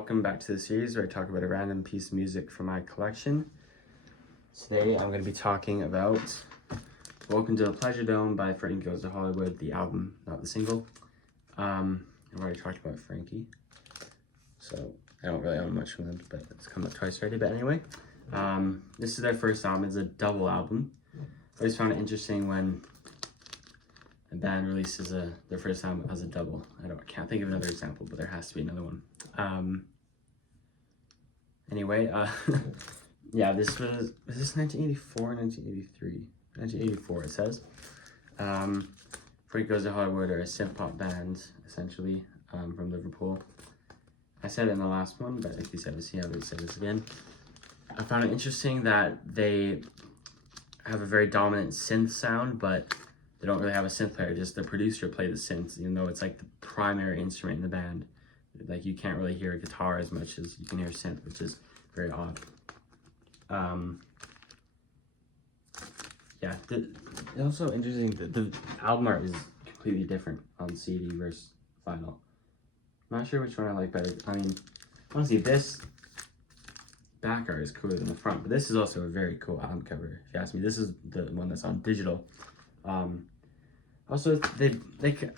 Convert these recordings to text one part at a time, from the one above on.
welcome back to the series where I talk about a random piece of music from my collection. Today I'm going to be talking about Welcome to the Pleasuredome by Frankie Goes to Hollywood, the album, not the single. I've already talked about Frankie, so I don't really own much from them, but it's come up twice already. But anyway, this is their first album. It's a double album. I always found it interesting when a band releases their first album as a double. I can't think of another example, but there has to be another one. Anyway, yeah, was this 1984 or 1983? 1984 it says. Frankie Goes to Hollywood are a synth pop band, essentially, from Liverpool. I said it in the last one, but if you said this, yeah, I'll say this again. I found it interesting that they have a very dominant synth sound, but they don't really have a synth player, just the producer played the synths, even though it's like the primary instrument in the band. Like you can't really hear a guitar as much as you can hear synth, which is very odd. Yeah, it's also interesting that the album art is completely different on CD versus vinyl. I'm not sure which one I like better. I mean, honestly, this back art is cooler than the front, but this is also a very cool album cover. If you ask me, this is the one that's on digital. Also,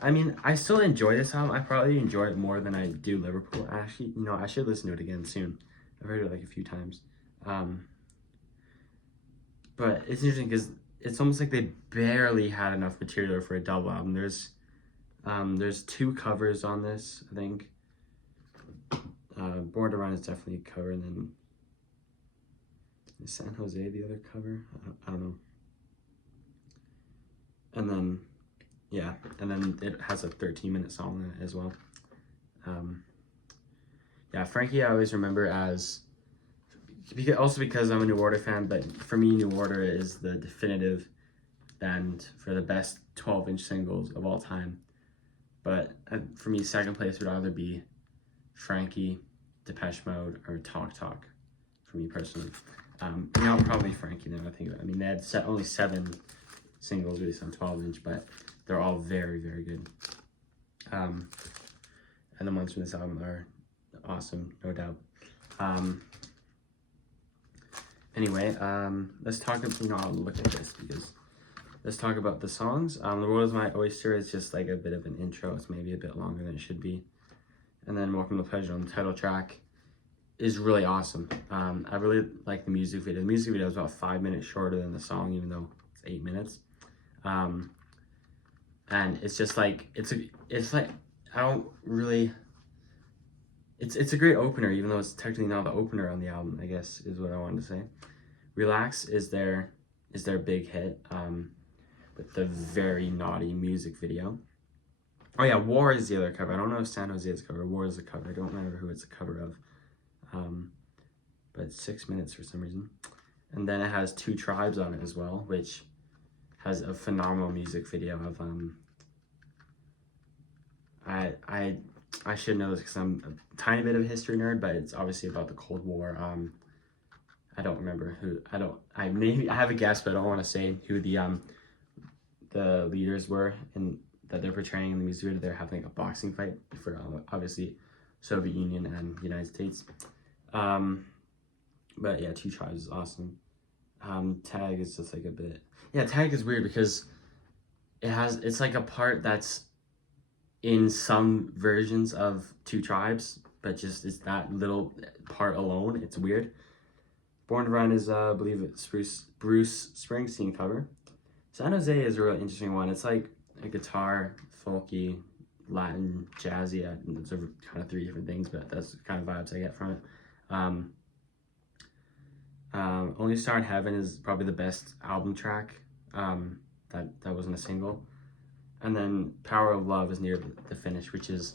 I mean, I still enjoy this album. I probably enjoy it more than I do Liverpool. Actually, you know, I should listen to it again soon. I've heard it like a few times. But it's interesting because it's almost like they barely had enough material for a double album. There's two covers on this, I think. Born to Run is definitely a cover, and then is San Jose the other cover? I don't know. And then, yeah, and then it has a 13-minute song in it as well. Yeah, Frankie I always remember as, also because I'm a New Order fan, but for me, New Order is the definitive band for the best 12-inch singles of all time. But for me, second place would either be Frankie, Depeche Mode, or Talk Talk, for me personally. You know, probably Frankie now I think about it. I mean, they had only 7 singles released on 12-inch, but they're all very, very good. And the ones from this album are awesome, no doubt. Anyway, let's talk about, you know, I'll look at this because let's talk about the songs. The World Is My Oyster is just like a bit of an intro. It's maybe a bit longer than it should be. And then Welcome to Pleasuredome, the title track, is really awesome. I really like the music video. The music video is about 5 minutes shorter than the song, even though it's 8 minutes. And it's just like, it's like, I don't really, it's a great opener, even though it's technically not the opener on the album, I guess, is what I wanted to say. Relax is their big hit, with the very naughty music video. Oh yeah, War is the other cover. I don't know if San Jose is a cover. War is a cover. I don't remember who it's a cover of. But it's 6 minutes for some reason. And then it has Two Tribes on it as well, which has a phenomenal music video of, I should know this because I'm a tiny bit of a history nerd, but it's obviously about the Cold War. I don't remember who, I have a guess, but I don't want to say who the leaders were that they're portraying in the music video. They're having a boxing fight for obviously Soviet Union and the United States. But yeah, Two Tribes is awesome. Tag is just like a bit, yeah, Tag is weird because it's like a part that's in some versions of Two Tribes, but just it's that little part alone. It's weird. Born to Run is, I believe it's Bruce Springsteen cover. San Jose is a really interesting one. It's like a guitar, folky, Latin, jazzy. It's kind of 3 different things, but that's the kind of vibes I get from it. Only Star in Heaven is probably the best album track. That wasn't a single. And then Power of Love is near the finish, which is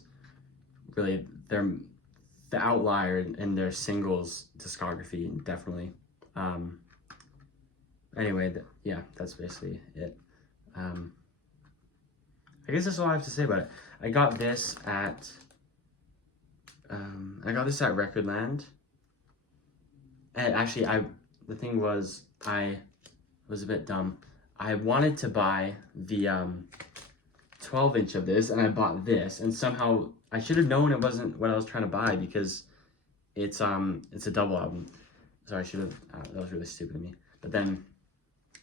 really the outlier in their singles discography, definitely. Anyway, yeah, that's basically it. I guess that's all I have to say about it. I got this at Recordland. And actually, the thing was, I was a bit dumb. I wanted to buy the 12-inch of this, and I bought this, and somehow I should have known it wasn't what I was trying to buy because it's a double album. Sorry, I should have, that was really stupid of me. But then,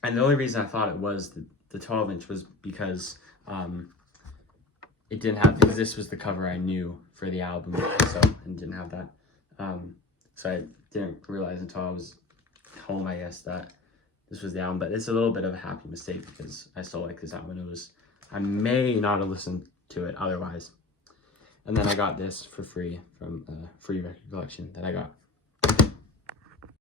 and the only reason I thought it was the 12-inch was because it didn't have, because this was the cover I knew for the album, so, and didn't have that. So I didn't realize until I was home, I guess, that this was the album. But it's a little bit of a happy mistake because I still like this album. It was, I may not have listened to it otherwise. And then I got this for free from a free record collection that I got